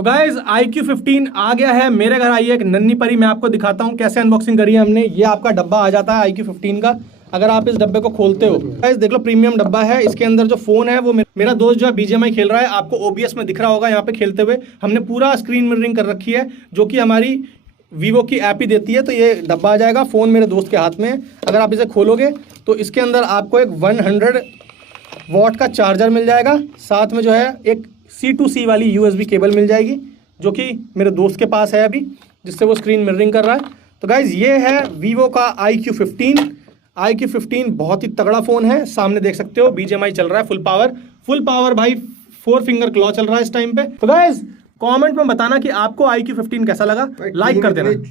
तो guys iQ15 आ गया है मेरे घर। आई है एक नन्ही परी, मैं आपको दिखाता हूँ कैसे अनबॉक्सिंग करी है हमने। ये आपका डब्बा आ जाता है iQ15 का। अगर आप इस डब्बे को खोलते हो गाइज, देख लो प्रीमियम डब्बा है। इसके अंदर जो फोन है वो मेरा दोस्त जो है BGMI खेल रहा है, आपको OBS में दिख रहा होगा यहाँ पे खेलते हुए। हमने पूरा स्क्रीन मिररिंग कर रखी है, जो कि हमारी वीवो की ऐप ही देती है। तो ये डब्बा आ जाएगा, फोन मेरे दोस्त के हाथ में है। अगर आप इसे खोलोगे तो इसके अंदर आपको एक 100 वॉट का चार्जर मिल जाएगा, साथ में जो है एक C2C वाली USB केबल मिल जाएगी, जो कि मेरे दोस्त के पास है अभी, जिससे वो स्क्रीन मिररिंग कर रहा है। तो गाइज ये है वीवो का iQ15। iQ15 बहुत ही तगड़ा फ़ोन है। सामने देख सकते हो BGMI चल रहा है फुल पावर भाई, 4 फिंगर क्लॉ चल रहा है इस टाइम पे। तो गाइज कमेंट में बताना कि आपको iQ15 कैसा लगा, लाइक कर देना।